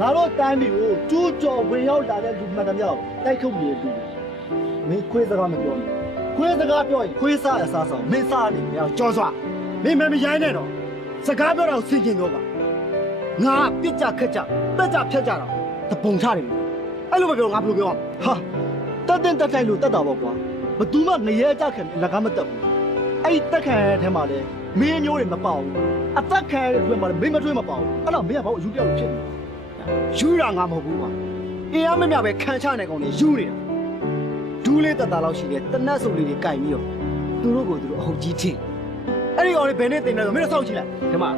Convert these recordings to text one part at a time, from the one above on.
ငါတို့တိုင်းပြည်ကိုကျူးကျော်ဝင်ရောက်လာတဲ့လူမှန်သမျှကိုတိုက်ထုတ်နေလူမင်းခွေးစကားမပြောနဲ့ခွေးစကားပြောရင်ခွေးစားအစားဆောင်မင်းစားနေမရကြောစွာမင်းမမရိုင်းနဲ့တော့စကားပြောတော့ဆင်ကျင်တော့ပါငါပြစ်ကြခက်ကြတက်ကြဖြတ်ကြတော့တပုံချတယ်အဲ့လိုမပြောငါဘယ်လိုပြောဟာတက်တဲ့တက်တိုင်းလို့တက်တာပေါ့ကွာဘသူမှငရဲကြခင်လက်ကားမတက်ဘူးအဲ့တက်ခံရတဲ့ထဲမှာလေမင်းမျိုးတွေမပေါဘူးအသက်ခံရတဲ့အတွင်းမှာလေမင်းမထွေးမပေါဘူးအဲ့တော့မင်းကဘာလို့ယူပြောက်လို့ဖြစ်နေလဲ ယူတာငါမဟုတ်ဘူးကွာအင်းအမမြပဲခံချနိုင်ကောင်နေယူနေတာဒူးလေးတတလောက်ရှိတယ်တနတ်စုပ်လေးတွေကင်ပြီးတော့သူတို့ကိုသူတို့အဟုတ်ကြီးထင်အဲ့ဒီကောင်လေးဘယ်နဲ့တင်လဲဆိုမင်းတို့စောင့်ကြည့်လိုက်ဒီမှာ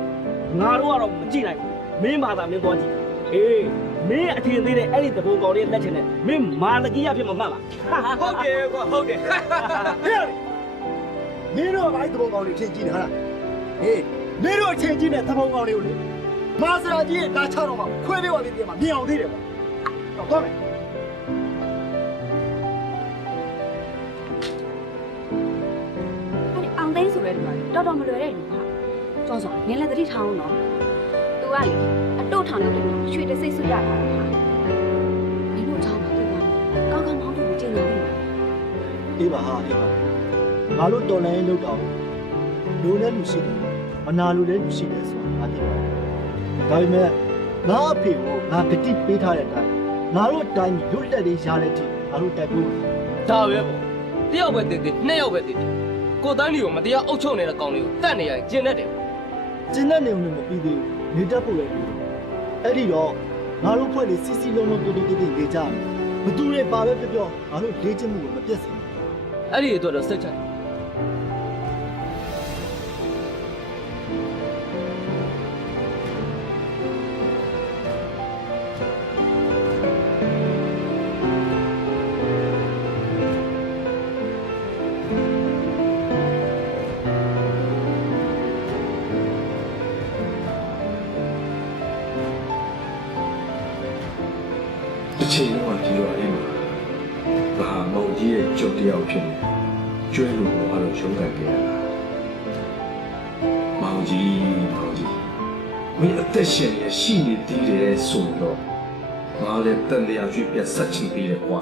ငါတို့ကတော့မကြည့်နိုင်ဘူးမင်းဘာသာမင်းသွားကြည့်အေးမင်းအထင်သေးတဲ့အဲ့ဒီတဘုံကောင်လေးလက်ချင်နဲ့မင်းမာလကီရဖြစ်မှာမှတ်လားဟုတ်တယ်ကွာဟုတ်တယ်ဟဲ့မင်းတို့ကဘာဒီဘုံကောင်လေးထင်ကြည့်နေဟာလားဟေးမင်းတို့အချင်းကြီးနဲ့တဘုံကောင်လေးကိုလေ မာစရာကြီးရဲ့နားချတော့မှခွဲပေးပါသေးတယ်မှာမြင်အောင်သေးတယ်ကွာတော့သွားမယ်အဲ့ဒီအောင်သိန်းဆိုတဲ့လူကတော်တော်မလွယ်တဲ့လူဟာကြောစွာနင်းလည်းတတိထောင်းတော့သူကလေအတို့ထောင်တဲ့လူရွှေတစိတ်ဆွရတာဟာမင်းတို့ချောင်းမှာသူကကောင်းကောင်းမောင်းလို့ကျင်းနေတယ်အေးပါဟာအေးပါငါတို့တော်လိုင်းလောက်တော့လူနဲ့လူရှိတယ်မနာလူလည်းလူရှိတယ်ဆိုတာငါသိပါတယ် ဒါပေမဲ့ငါအဖေကိုငါဂတိပေးထားတဲ့အတိုင်းငါတို့တိုင်းလွတ်လပ်လေးရတဲ့အထိငါတို့တိုက်ဖို့ဒါပဲပေါ့တယောက်ပဲတည်တည်နှစ်ယောက်ပဲတည်တည်ကိုတန်းလီကိုမတရားအုပ်ချုပ်နေတဲ့ကောင်လေးကိုတတ်နေရရင်ကျင်တတ်တယ်ကျင်းတဲ့နေုံနဲ့မပြီးသေးဘူးနေတတ်ဖို့လည်းပြီးအဲ့ဒီတော့ငါတို့ဖွဲ့လေးစီစီလုံးလုံးတူတူတူတူနေကြမယ်ဘသူတွေပါပဲပြောပြောငါတို့လေ့ကျင့်မှုကိုမပြတ်စေဘူးအဲ့ဒီအတွက်တော့စိတ်ချတ စ်ချိန်လုံးကဒီလိုအေးမှာဘာမောင်ကြီးရဲ့ကြုတ်တယောက်ဖြစ်နေကျွဲလို့ဘာလို့ရှုံးကန်ခဲ့ရတာမောင်ကြီးမောင်ကြီးမင်းအသက်ရှင်ရရှိနေသေးတယ်ဆိုတော့ငါလည်းတန်တရားကျွေးပြတ်ဆက်ချင်သေးတယ်ကွာ